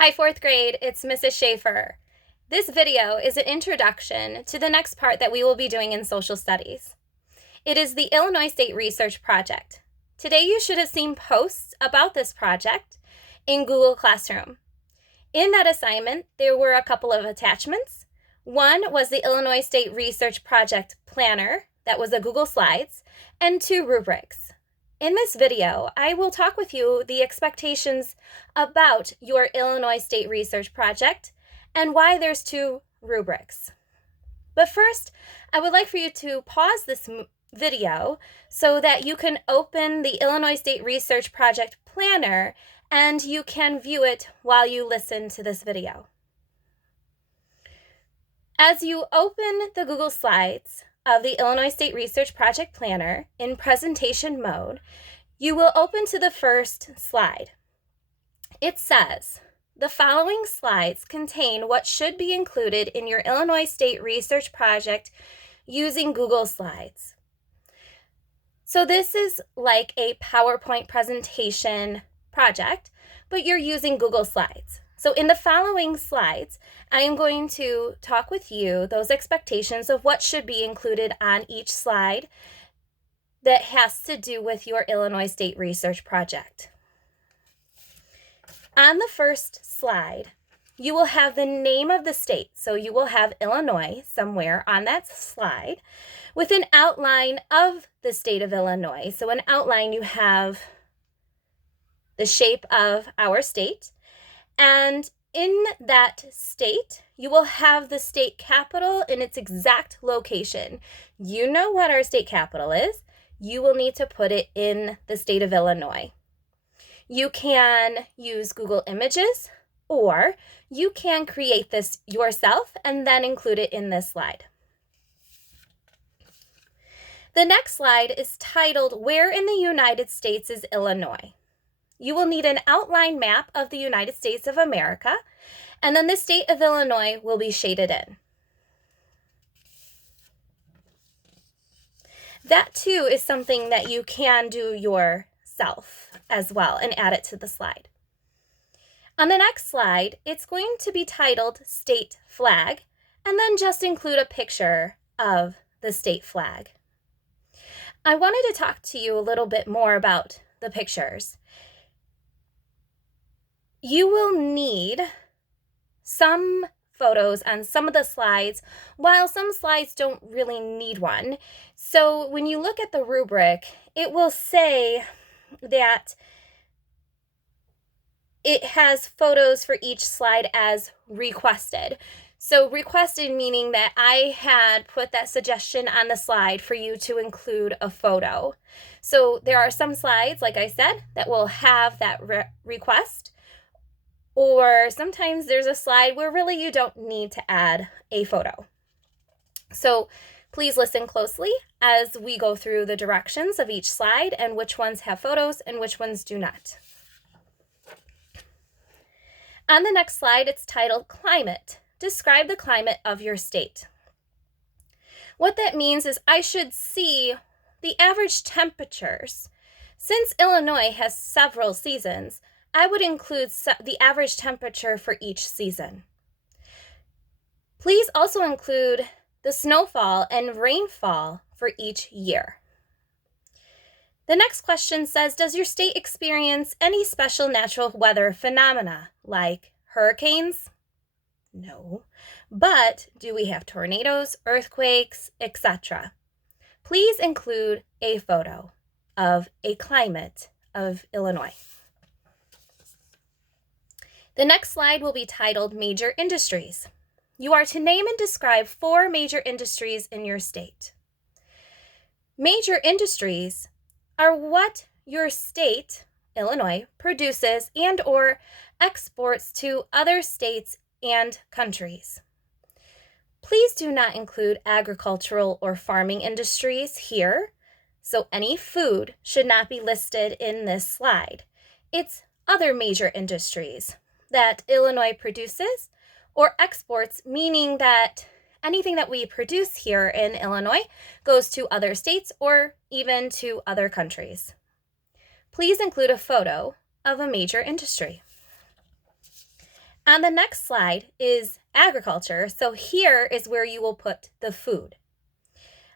Hi, fourth grade, it's Mrs. Schaefer. This video is an introduction to the next part that we will be doing in social studies. It is the Illinois State Research Project. Today you should have seen posts about this project in Google Classroom. In that assignment, there were a couple of attachments. One was the Illinois State Research Project Planner, that was a Google Slides, and 2 rubrics. In this video, I will talk with you the expectations about your Illinois State Research Project and why there's 2 rubrics. But first, I would like for you to pause this video so that you can open the Illinois State Research Project Planner and you can view it while you listen to this video. As you open the Google Slides of the Illinois State Research Project Planner in presentation mode, you will open to the first slide. It says, the following slides contain what should be included in your Illinois State Research Project using Google Slides. So this is like a PowerPoint presentation project, but you're using Google Slides. So in the following slides, I am going to talk with you those expectations of what should be included on each slide that has to do with your Illinois State Research Project. On the first slide, you will have the name of the state. So you will have Illinois somewhere on that slide with an outline of the state of Illinois. So an outline, you have the shape of our state. And in that state, you will have the state capital in its exact location. You know what our state capital is. You will need to put it in the state of Illinois. You can use Google Images, or you can create this yourself and then include it in this slide. The next slide is titled, Where in the United States is Illinois? You will need an outline map of the United States of America, and then the state of Illinois will be shaded in. That too is something that you can do yourself as well and add it to the slide. On the next slide, it's going to be titled State Flag, and then just include a picture of the state flag. I wanted to talk to you a little bit more about the pictures. You will need some photos on some of the slides, while some slides don't really need one. So when you look at the rubric, it will say that it has photos for each slide as requested. So requested meaning that I had put that suggestion on the slide for you to include a photo. So there are some slides, like I said, that will have that request. Or sometimes there's a slide where really you don't need to add a photo. So please listen closely as we go through the directions of each slide and which ones have photos and which ones do not. On the next slide, it's titled Climate. Describe the climate of your state. What that means is I should see the average temperatures. Since Illinois has several seasons, I would include the average temperature for each season. Please also include the snowfall and rainfall for each year. The next question says, does your state experience any special natural weather phenomena like hurricanes? No. But do we have tornadoes, earthquakes, etc.? Please include a photo of a climate of Illinois. The next slide will be titled Major Industries. You are to name and describe 4 major industries in your state. Major industries are what your state, Illinois, produces and or exports to other states and countries. Please do not include agricultural or farming industries here, so any food should not be listed in this slide. It's other major industries that Illinois produces or exports, meaning that anything that we produce here in Illinois goes to other states or even to other countries. Please include a photo of a major industry. On the next slide is agriculture. So here is where you will put the food.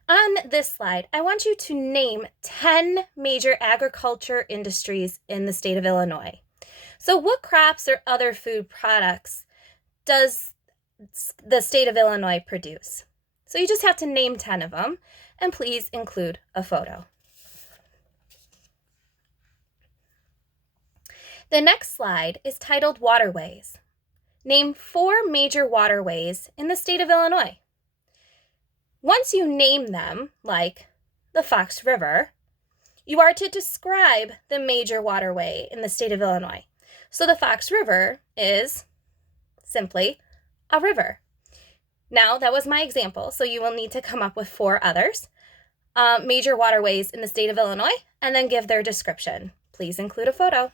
On this slide, I want you to name 10 major agriculture industries in the state of Illinois. So what crops or other food products does the state of Illinois produce? So you just have to name 10 of them, and please include a photo. The next slide is titled Waterways. Name 4 major waterways in the state of Illinois. Once you name them, like the Fox River, you are to describe the major waterway in the state of Illinois. So the Fox River is simply a river. Now, that was my example, so you will need to come up with 4 others, major waterways in the state of Illinois, and then give their description. Please include a photo.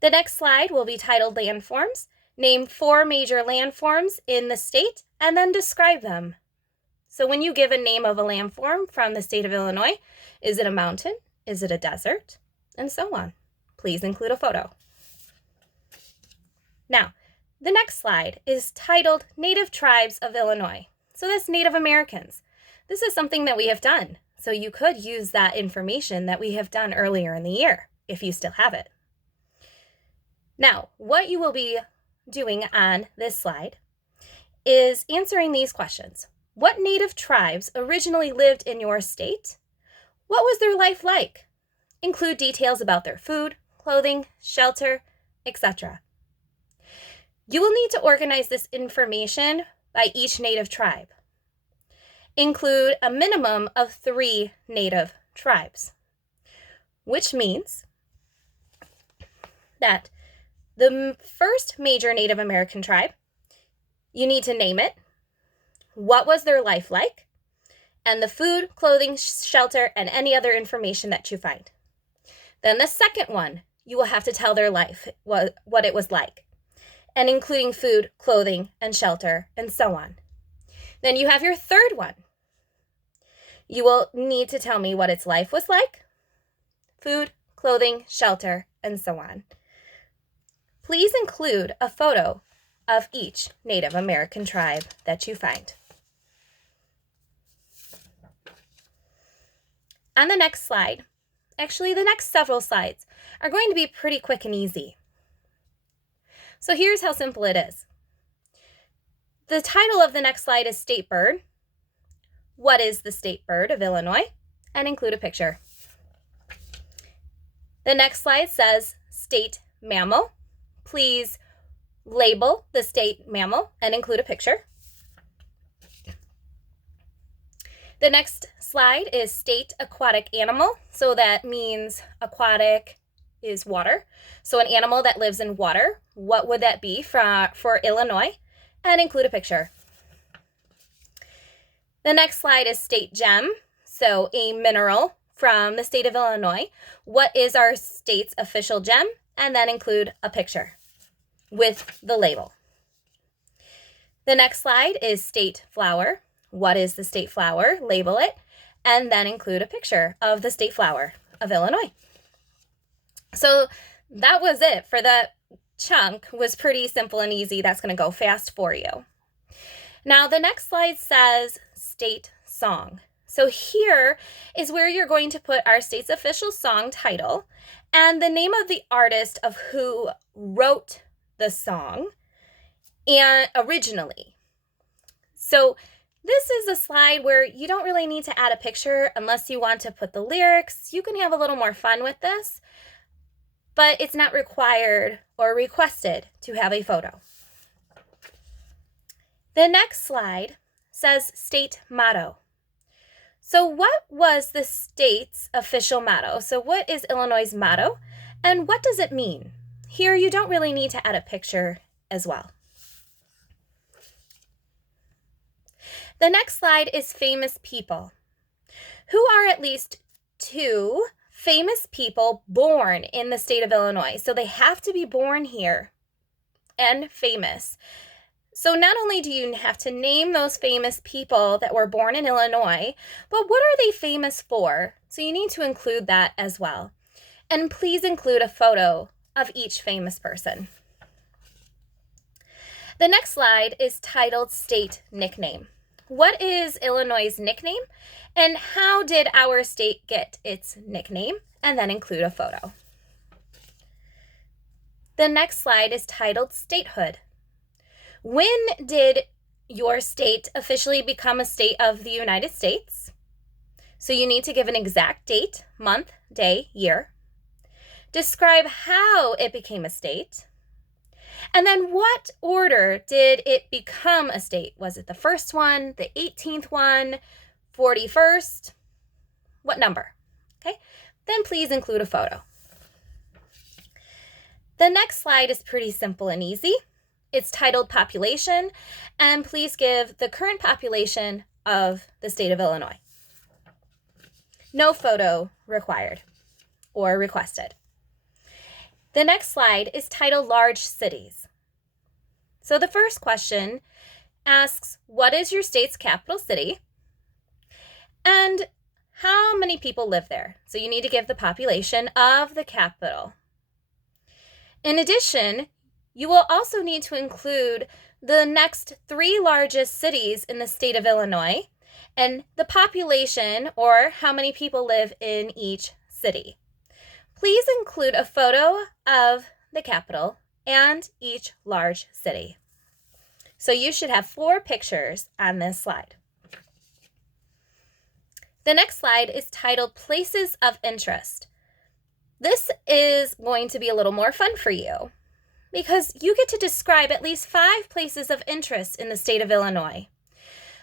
The next slide will be titled Landforms. Name 4 major landforms in the state and then describe them. So when you give a name of a landform from the state of Illinois, is it a mountain? Is it a desert? And so on. Please include a photo. Now, the next slide is titled Native Tribes of Illinois. So that's Native Americans. This is something that we have done. So you could use that information that we have done earlier in the year, if you still have it. Now, what you will be doing on this slide is answering these questions. What native tribes originally lived in your state? What was their life like? Include details about their food, clothing, shelter, etc. You will need to organize this information by each native tribe. Include a minimum of 3 native tribes, which means that the first major Native American tribe, you need to name it, what was their life like, and the food, clothing, shelter, and any other information that you find. Then the second one, you will have to tell their life, what it was like, and including food, clothing, and shelter, and so on. Then you have your third one. You will need to tell me what its life was like, food, clothing, shelter, and so on. Please include a photo of each Native American tribe that you find. On the next slide, actually the next several slides are going to be pretty quick and easy. So here's how simple it is. The title of the next slide is State Bird. What is the state bird of Illinois? And include a picture. The next slide says State Mammal. Please label the state mammal and include a picture. The next slide is state aquatic animal. So that means aquatic is water. So an animal that lives in water, what would that be for Illinois? And include a picture. The next slide is state gem. So a mineral from the state of Illinois. What is our state's official gem? And then include a picture with the label. The next slide is state flower. What is the state flower? Label it, and then include a picture of the state flower of Illinois. So that was it for that chunk. Was pretty simple and easy. That's going to go fast for you. Now the next slide says state song. So here is where you're going to put our state's official song title and the name of the artist of who wrote the song and originally. So this is a slide where you don't really need to add a picture unless you want to put the lyrics. You can have a little more fun with this, but it's not required or requested to have a photo. The next slide says state motto. So what was the state's official motto? So what is Illinois' motto and what does it mean? Here you don't really need to add a picture as well. The next slide is famous people. Who are at least 2 famous people born in the state of Illinois? So they have to be born here and famous. So not only do you have to name those famous people that were born in Illinois, but what are they famous for? So you need to include that as well. And please include a photo of each famous person. The next slide is titled State Nickname. What is Illinois' nickname, and how did our state get its nickname? And then include a photo. The next slide is titled Statehood. When did your state officially become a state of the United States? So you need to give an exact date, month, day, year. Describe how it became a state. And then what order did it become a state? Was it the first one, the 18th one, 41st? What number? Okay, then please include a photo. The next slide is pretty simple and easy. It's titled Population, and please give the current population of the state of Illinois. No photo required or requested. The next slide is titled Large Cities. So the first question asks, what is your state's capital city? And how many people live there? So you need to give the population of the capital. In addition, you will also need to include the next 3 largest cities in the state of Illinois and the population, or how many people live in each city. Please include a photo of the capital and each large city. So you should have 4 pictures on this slide. The next slide is titled Places of Interest. This is going to be a little more fun for you because you get to describe at least 5 places of interest in the state of Illinois.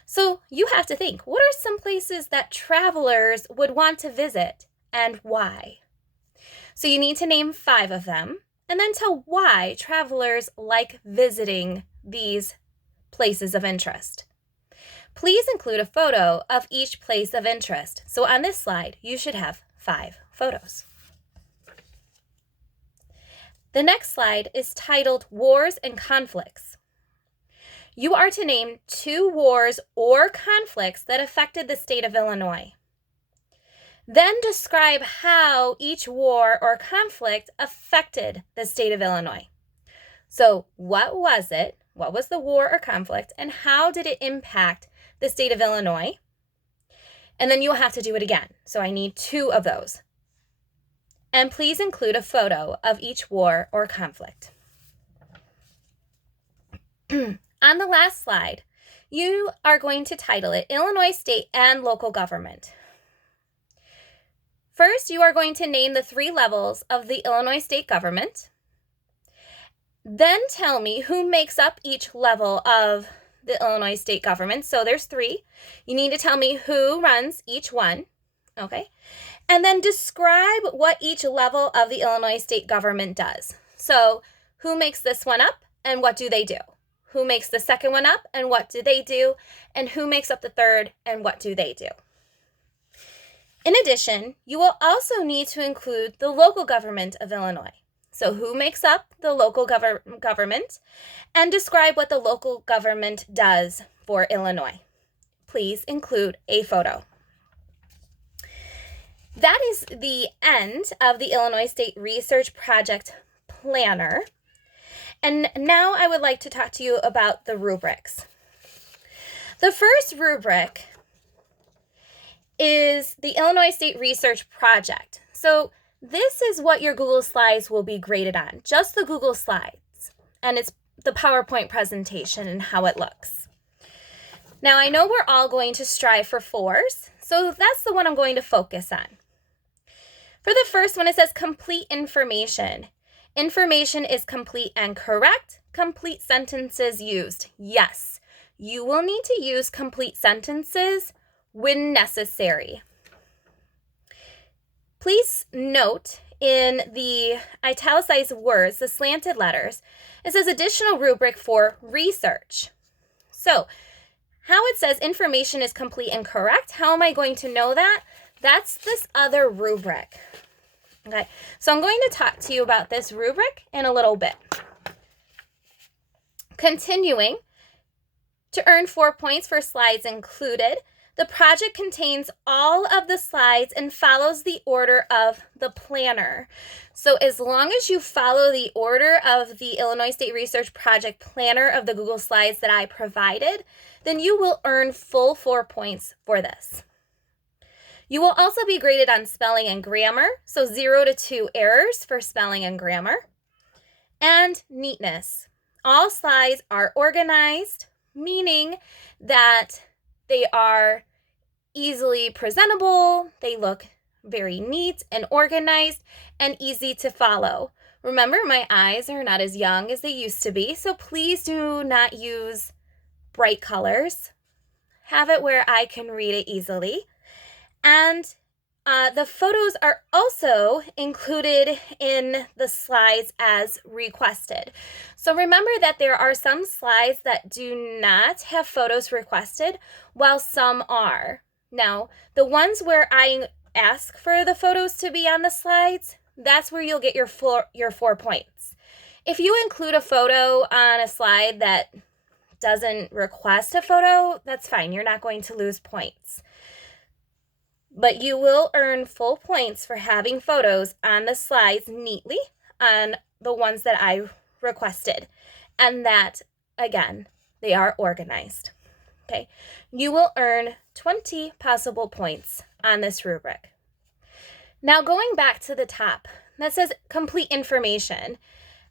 So you have to think, what are some places that travelers would want to visit and why? So you need to name 5 of them and then tell why travelers like visiting these places of interest. Please include a photo of each place of interest. So on this slide, you should have 5 photos. The next slide is titled Wars and Conflicts. You are to name 2 wars or conflicts that affected the state of Illinois. Then describe how each war or conflict affected the state of Illinois. So what was it? What was the war or conflict? And how did it impact the state of Illinois? And then you'll have to do it again. So I need 2 of those. And please include a photo of each war or conflict. On the last slide, you are going to title it Illinois State and Local Government. First, you are going to name the 3 levels of the Illinois state government. Then tell me who makes up each level of the Illinois state government. So there's 3. You need to tell me who runs each one. Okay. And then describe what each level of the Illinois state government does. So who makes this one up and what do they do? Who makes the second one up and what do they do? And who makes up the third and what do they do? In addition, you will also need to include the local government of Illinois. So who makes up the local government and describe what the local government does for Illinois. Please include a photo. That is the end of the Illinois State Research Project Planner. And now I would like to talk to you about the rubrics. The first rubric is the Illinois State Research Project. So this is what your Google Slides will be graded on, just the Google Slides. And it's the PowerPoint presentation and how it looks. Now I know we're all going to strive for 4s, so that's the one I'm going to focus on. For the first one, it says complete information. Information is complete and correct. Complete sentences used. Yes, you will need to use complete sentences when necessary. Please note in the italicized words, the slanted letters, it says additional rubric for research. So how it says information is complete and correct, how am I going to know that? That's this other rubric. Okay, so I'm going to talk to you about this rubric in a little bit. Continuing, to earn 4 points for slides included, The project contains all of the slides and follows the order of the planner. So as long as you follow the order of the Illinois State Research Project planner of the Google Slides that I provided, then you will earn full 4 points for this. You will also be graded on spelling and grammar, so 0 to 2 errors for spelling and grammar. And neatness. All slides are organized, meaning that they are easily presentable, they look very neat and organized and easy to follow. Remember, my eyes are not as young as they used to be, so please do not use bright colors. Have it where I can read it easily. And the photos are also included in the slides as requested. So remember that there are some slides that do not have photos requested, while some are. Now, the ones where I ask for the photos to be on the slides, that's where you'll get your 4 points. If you include a photo on a slide that doesn't request a photo, that's fine. You're not going to lose points. But you will earn full points for having photos on the slides neatly on the ones that I requested. And that, again, they are organized. Okay, you will earn 20 possible points on this rubric. Now going back to the top, that says complete information.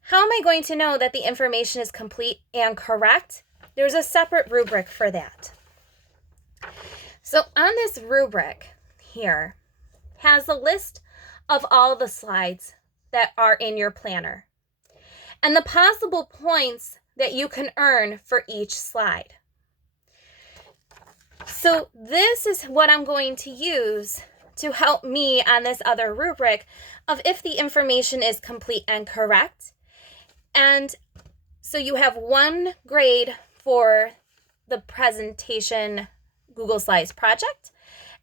How am I going to know that the information is complete and correct? There's a separate rubric for that. So on this rubric here has a list of all the slides that are in your planner and the possible points that you can earn for each slide. So this is what I'm going to use to help me on this other rubric of if the information is complete and correct. And so you have 1 grade for the presentation Google Slides project,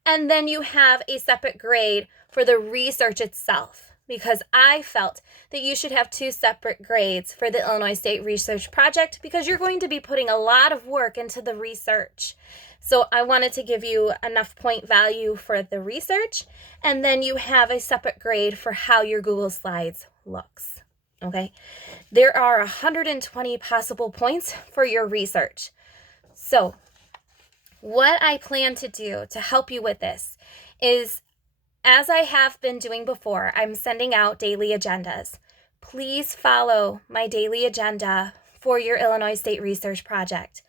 and then you have a separate grade for the research itself, because I felt that you should have 2 separate grades for the Illinois State Research Project because you're going to be putting a lot of work into the research. So I wanted to give you enough point value for the research, and then you have a separate grade for how your Google Slides looks. Okay, there are 120 possible points for your research. So what I plan to do to help you with this is, as I have been doing before, I'm sending out daily agendas. Please follow my daily agenda for your Illinois State Research Project.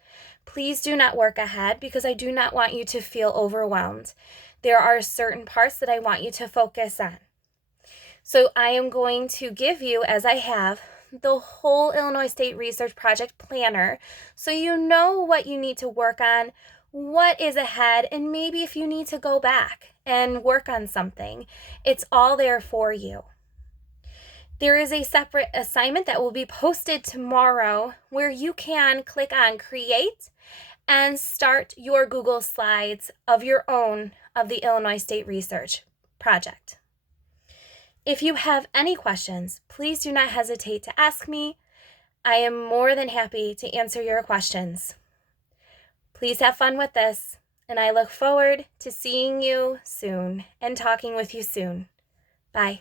Please do not work ahead because I do not want you to feel overwhelmed. There are certain parts that I want you to focus on. So I am going to give you, as I have, the whole Illinois State Research Project planner so you know what you need to work on, what is ahead, and maybe if you need to go back and work on something, it's all there for you. There is a separate assignment that will be posted tomorrow where you can click on Create and start your Google Slides of your own of the Illinois State Research Project. If you have any questions, please do not hesitate to ask me. I am more than happy to answer your questions. Please have fun with this, and I look forward to seeing you soon and talking with you soon. Bye.